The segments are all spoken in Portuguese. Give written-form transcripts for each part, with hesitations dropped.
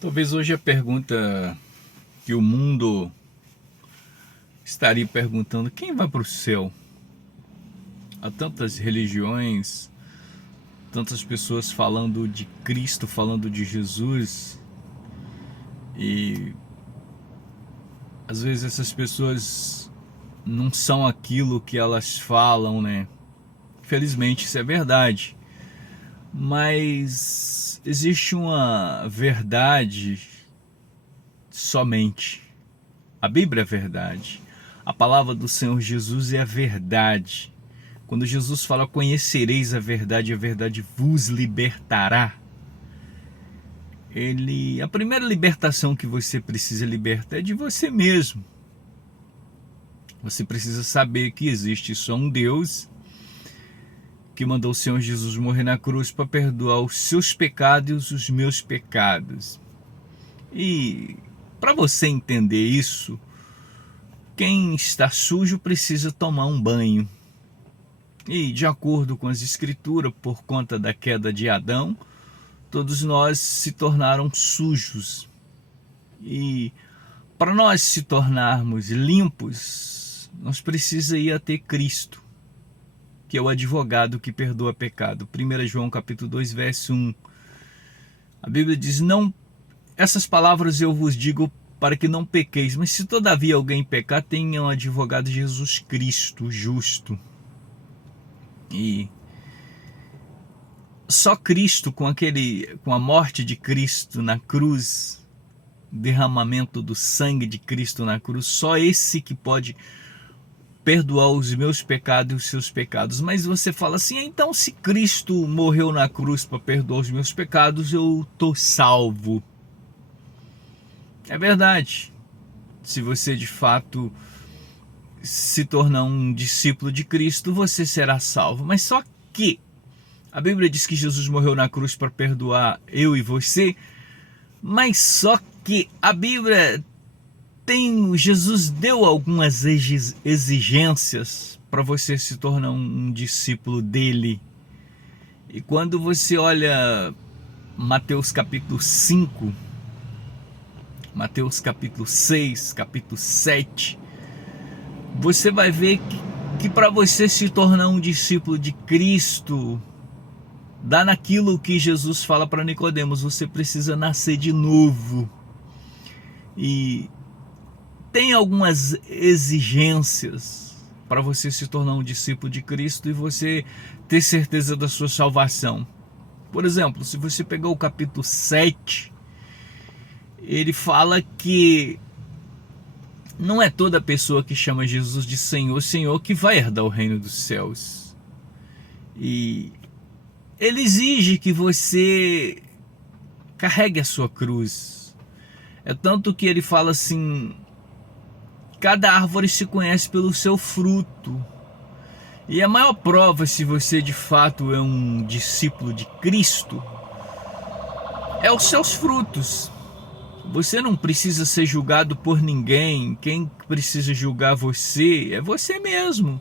Talvez hoje a pergunta que o mundo estaria perguntando: quem vai para o céu? Há tantas religiões, tantas pessoas falando de Cristo, falando de Jesus, e às vezes essas pessoas não são aquilo que elas falam, né? Felizmente isso é verdade, mas existe uma verdade somente. A Bíblia é a verdade. A palavra do Senhor Jesus é a verdade. Quando Jesus fala: conhecereis a verdade vos libertará. A primeira libertação que você precisa libertar é de você mesmo. Você precisa saber que existe só um Deus que mandou o Senhor Jesus morrer na cruz para perdoar os seus pecados e os meus pecados. E para você entender isso, quem está sujo precisa tomar um banho. E de acordo com as escrituras, por conta da queda de Adão, todos nós se tornaram sujos. E para nós se tornarmos limpos, nós precisamos ir até Cristo, que é o advogado que perdoa pecado. 1 João capítulo 2, verso 1. A Bíblia diz: não, essas palavras eu vos digo para que não pequeis, mas se todavia alguém pecar, tenha um advogado, Jesus Cristo, justo. E só Cristo, com a morte de Cristo na cruz, derramamento do sangue de Cristo na cruz, só esse que pode perdoar os meus pecados e os seus pecados. Mas você fala assim: então se Cristo morreu na cruz para perdoar os meus pecados, eu estou salvo. É verdade. Se você de fato se tornar um discípulo de Cristo, você será salvo. Mas só que a Bíblia diz que Jesus morreu na cruz para perdoar eu e você, mas só que a Bíblia Jesus deu algumas exigências para você se tornar um discípulo dele. E quando você olha Mateus capítulo 5, Mateus capítulo 6, capítulo 7, você vai ver que para você se tornar um discípulo de Cristo, dá naquilo que Jesus fala para Nicodemos: você precisa nascer de novo. E tem algumas exigências para você se tornar um discípulo de Cristo e você ter certeza da sua salvação. Por exemplo, se você pegar o capítulo 7, ele fala que não é toda pessoa que chama Jesus de Senhor, Senhor, que vai herdar o reino dos céus. E ele exige que você carregue a sua cruz. É tanto que ele fala assim: cada árvore se conhece pelo seu fruto. E a maior prova se você de fato é um discípulo de Cristo é os seus frutos. Você não precisa ser julgado por ninguém. Quem precisa julgar você é você mesmo.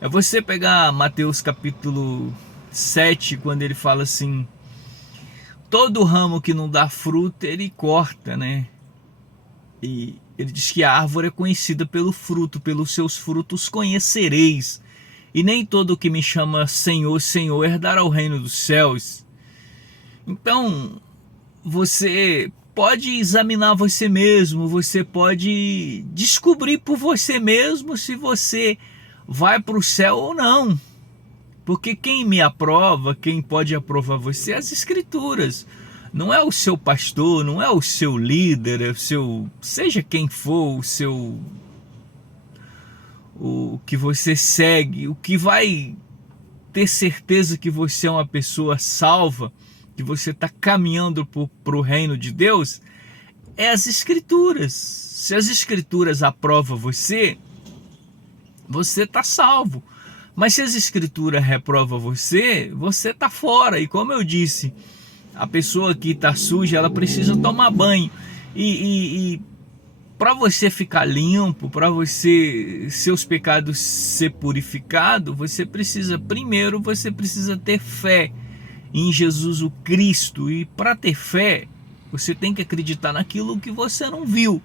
É você pegar Mateus capítulo 7, quando ele fala assim: todo ramo que não dá fruto, ele corta, né? E ele diz que a árvore é conhecida pelo fruto, pelos seus frutos conhecereis. E nem todo que me chama Senhor, Senhor herdará o reino dos céus. Então, você pode examinar você mesmo, você pode descobrir por você mesmo se você vai para o céu ou não. Porque quem me aprova, quem pode aprovar você é as Escrituras. Não é o seu pastor, não é o seu líder, é o seu, seja quem for, o que você segue. O que vai ter certeza que você é uma pessoa salva, que você está caminhando para o reino de Deus, é as Escrituras. Se as Escrituras aprovam você, você está salvo. Mas se as Escrituras reprovam você, você está fora. E como eu disse, a pessoa que está suja, ela precisa tomar banho. E para você ficar limpo, para seus pecados ser purificado, você precisa ter fé em Jesus o Cristo. E para ter fé, Você tem que acreditar naquilo que você não viu.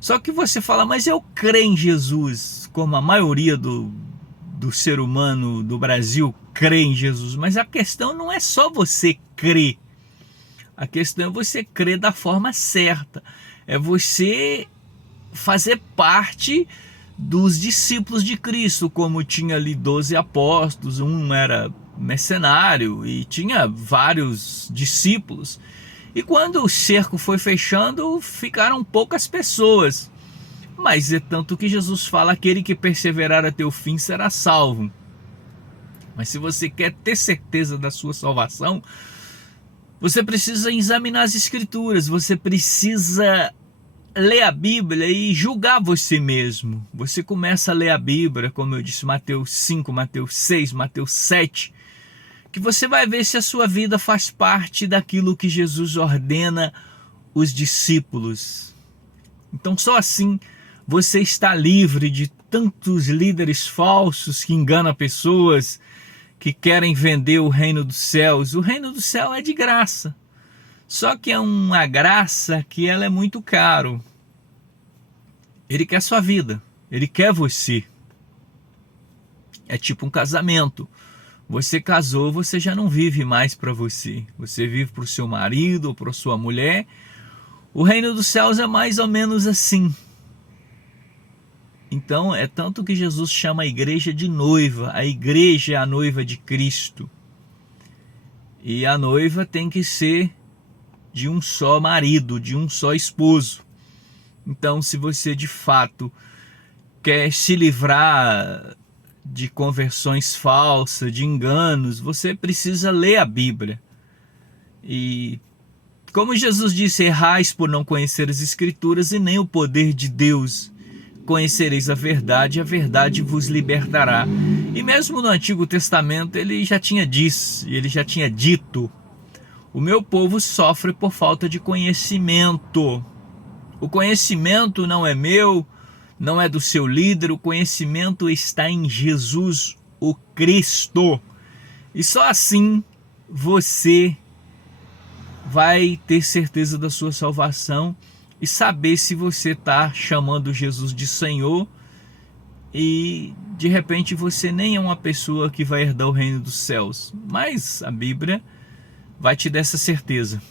Só que você fala, mas eu creio em Jesus, como a maioria do ser humano do Brasil crê em Jesus. Mas a questão não é só você crer. A questão é você crer da forma certa. É você fazer parte dos discípulos de Cristo, como tinha ali 12 apóstolos, um era mercenário e tinha vários discípulos. E quando o cerco foi fechando, ficaram poucas pessoas. Mas é tanto que Jesus fala, aquele que perseverar até o fim será salvo. Mas se você quer ter certeza da sua salvação, você precisa examinar as Escrituras, você precisa ler a Bíblia e julgar você mesmo. Você começa a ler a Bíblia, como eu disse, Mateus 5, Mateus 6, Mateus 7, que você vai ver se a sua vida faz parte daquilo que Jesus ordena os discípulos. Então só assim você está livre de tantos líderes falsos que enganam pessoas, que querem vender o reino dos céus. O reino do céu é de graça. Só que é uma graça que ela é muito caro. Ele quer sua vida. Ele quer você. É tipo um casamento. Você casou, você já não vive mais para você. Você vive para o seu marido ou para sua mulher. O reino dos céus é mais ou menos assim. Então é tanto que Jesus chama a igreja de noiva. A igreja é a noiva de Cristo. E a noiva tem que ser de um só marido, de um só esposo. Então, se você de fato quer se livrar de conversões falsas, de enganos, você precisa ler a Bíblia. E como Jesus disse, errais por não conhecer as Escrituras e nem o poder de Deus. Conhecereis a verdade vos libertará. E mesmo no Antigo Testamento ele já tinha dito, o meu povo sofre por falta de conhecimento. O conhecimento não é meu, não é do seu líder, o conhecimento está em Jesus, o Cristo. E só assim você vai ter certeza da sua salvação e saber se você está chamando Jesus de Senhor e de repente você nem é uma pessoa que vai herdar o reino dos céus. Mas a Bíblia vai te dar essa certeza.